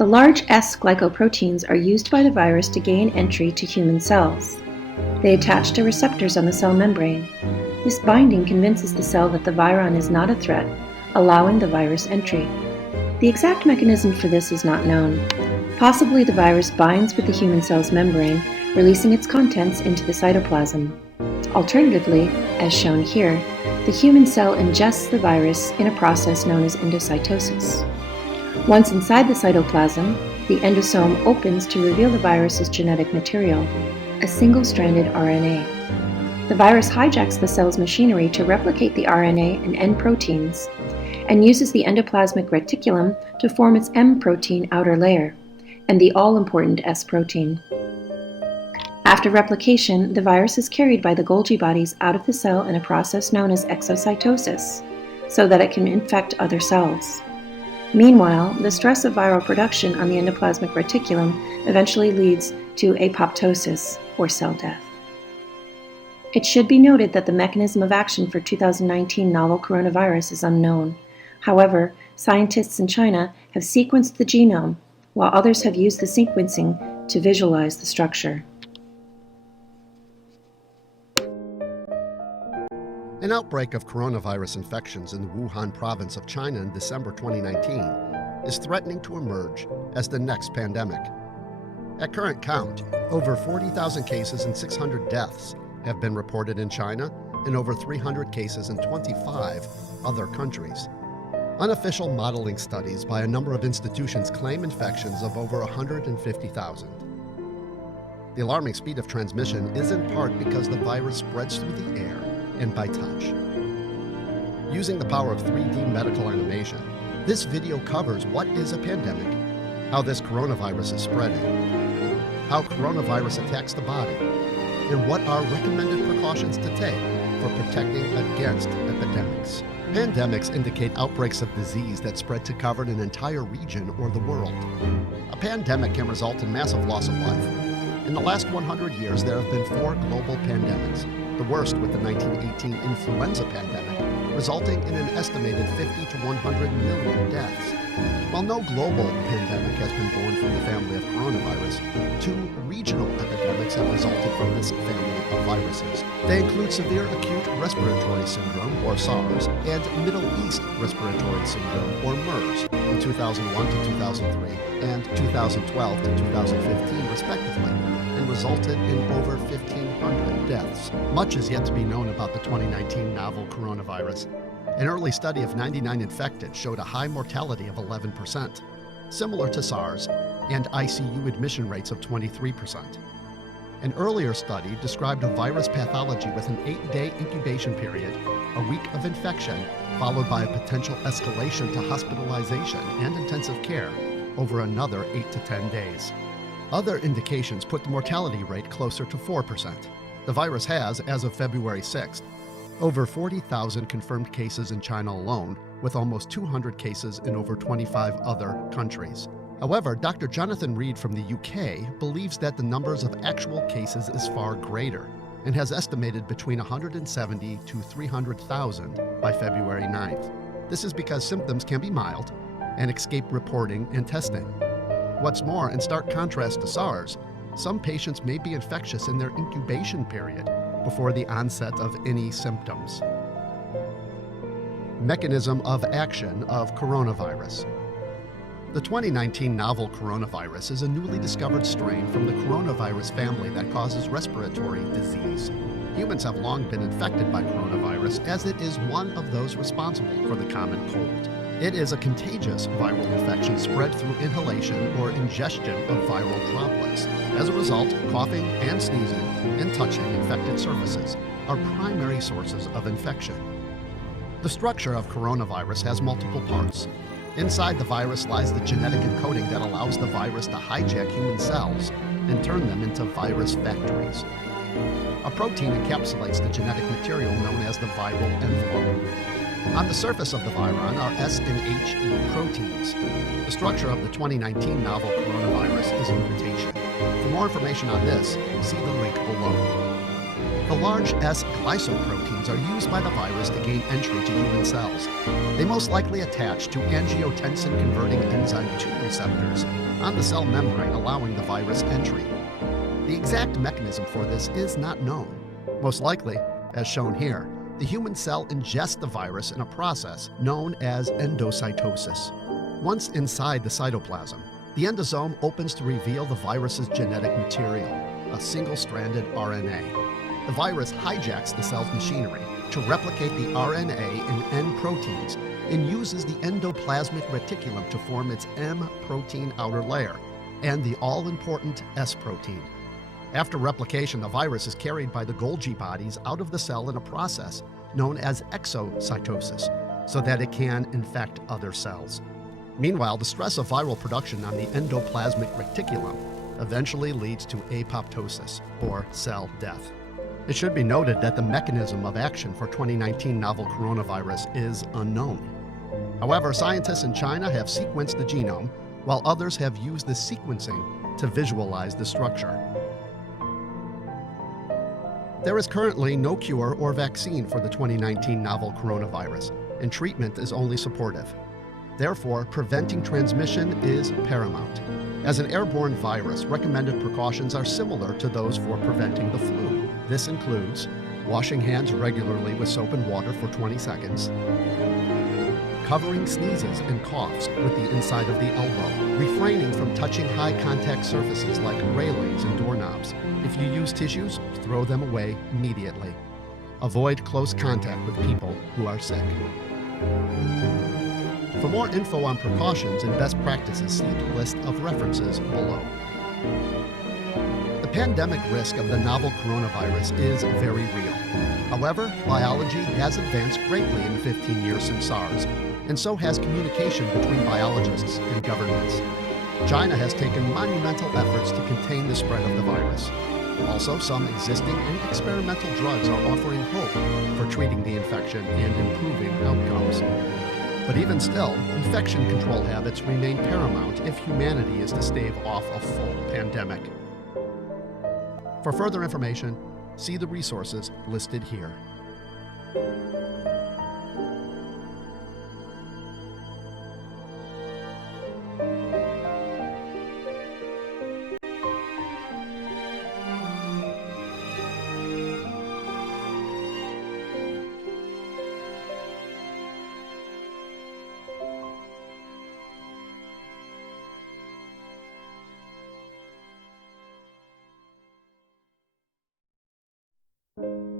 The large S glycoproteins are used by the virus to gain entry to human cells. They attach to receptors on the cell membrane. This binding convinces the cell that the viron is not a threat, allowing the virus entry. The exact mechanism for this is not known. Possibly the virus binds with the human cell's membrane, releasing its contents into the cytoplasm. Alternatively, as shown here, the human cell ingests the virus in a process known as endocytosis. Once inside the cytoplasm, the endosome opens to reveal the virus's genetic material, a single-stranded RNA. The virus hijacks the cell's machinery to replicate the RNA and N proteins, and uses the endoplasmic reticulum to form its M protein outer layer, and the all-important S protein. After replication, the virus is carried by the Golgi bodies out of the cell in a process known as exocytosis, so that it can infect other cells. Meanwhile, the stress of viral production on the endoplasmic reticulum eventually leads to apoptosis, or cell death. It should be noted that the mechanism of action for 2019 novel coronavirus is unknown. However, scientists in China have sequenced the genome, while others have used the sequencing to visualize the structure. An outbreak of coronavirus infections in the Wuhan province of China in December 2019 is threatening to emerge as the next pandemic. At current count, over 40,000 cases and 600 deaths have been reported in China, and over 300 cases in 25 other countries. Unofficial modeling studies by a number of institutions claim infections of over 150,000. The alarming speed of transmission is in part because the virus spreads through the air and by touch. Using the power of 3D medical animation, this video covers what is a pandemic, how this coronavirus is spreading, how coronavirus attacks the body, and what are recommended precautions to take for protecting against epidemics. Pandemics indicate outbreaks of disease that spread to cover an entire region or the world. A pandemic can result in massive loss of life. In the last 100 years, there have been 4 global pandemics, the worst with the 1918 influenza pandemic, resulting in an estimated 50 to 100 million deaths. While no global pandemic has been born from the family of coronavirus, 2 regional epidemics have resulted from this family of viruses. They include severe acute respiratory syndrome, or SARS, and Middle East respiratory syndrome, or MERS, in 2001 to 2003 and 2012 to 2015, respectively, and resulted in over 1,500 deaths. Much is yet to be known about the 2019 novel coronavirus. An early study of 99 infected showed a high mortality of 11%, similar to SARS, and ICU admission rates of 23%. An earlier study described a virus pathology with an 8-day incubation period, a week of infection, followed by a potential escalation to hospitalization and intensive care over another 8 to 10 days. Other indications put the mortality rate closer to 4%. The virus has, as of February 6th, over 40,000 confirmed cases in China alone, with almost 200 cases in over 25 other countries. However, Dr. Jonathan Reed from the UK believes that the numbers of actual cases is far greater and has estimated between 170 to 300,000 by February 9th. This is because symptoms can be mild and escape reporting and testing. What's more, in stark contrast to SARS, some patients may be infectious in their incubation period before the onset of any symptoms. Mechanism of action of coronavirus. The 2019 novel coronavirus is a newly discovered strain from the coronavirus family that causes respiratory disease. Humans have long been infected by coronavirus, as it is one of those responsible for the common cold. It is a contagious viral infection spread through inhalation or ingestion of viral droplets. As a result, coughing and sneezing and touching infected surfaces are primary sources of infection. The structure of coronavirus has multiple parts. Inside the virus lies the genetic encoding that allows the virus to hijack human cells and turn them into virus factories. A protein encapsulates the genetic material known as the viral envelope. On the surface of the viron are S and HE proteins. The structure of the 2019 novel coronavirus is a mutation. For more information on this, see the link below. The large S glycoproteins are used by the virus to gain entry to human cells. They most likely attach to angiotensin-converting enzyme 2 receptors on the cell membrane, allowing the virus entry. The exact mechanism for this is not known. Most likely, as shown here, the human cell ingests the virus in a process known as endocytosis. Once inside the cytoplasm, the endosome opens to reveal the virus's genetic material, a single-stranded RNA. The virus hijacks the cell's machinery to replicate the RNA in N proteins and uses the endoplasmic reticulum to form its M protein outer layer and the all-important S protein. After replication, the virus is carried by the Golgi bodies out of the cell in a process known as exocytosis, so that it can infect other cells. Meanwhile, the stress of viral production on the endoplasmic reticulum eventually leads to apoptosis, or cell death. It should be noted that the mechanism of action for 2019 novel coronavirus is unknown. However, scientists in China have sequenced the genome, while others have used the sequencing to visualize the structure. There is currently no cure or vaccine for the 2019 novel coronavirus, and treatment is only supportive. Therefore, preventing transmission is paramount. As an airborne virus, recommended precautions are similar to those for preventing the flu. This includes washing hands regularly with soap and water for 20 seconds, covering sneezes and coughs with the inside of the elbow, refraining from touching high-contact surfaces like railings and doorknobs. If you use tissues, throw them away immediately. Avoid close contact with people who are sick. For more info on precautions and best practices, see the list of references below. The pandemic risk of the novel coronavirus is very real. However, biology has advanced greatly in the 15 years since SARS, and so has communication between biologists and governments. China has taken monumental efforts to contain the spread of the virus. Also, some existing and experimental drugs are offering hope for treating the infection and improving outcomes. But even still, infection control habits remain paramount if humanity is to stave off a full pandemic. For further information, see the resources listed here.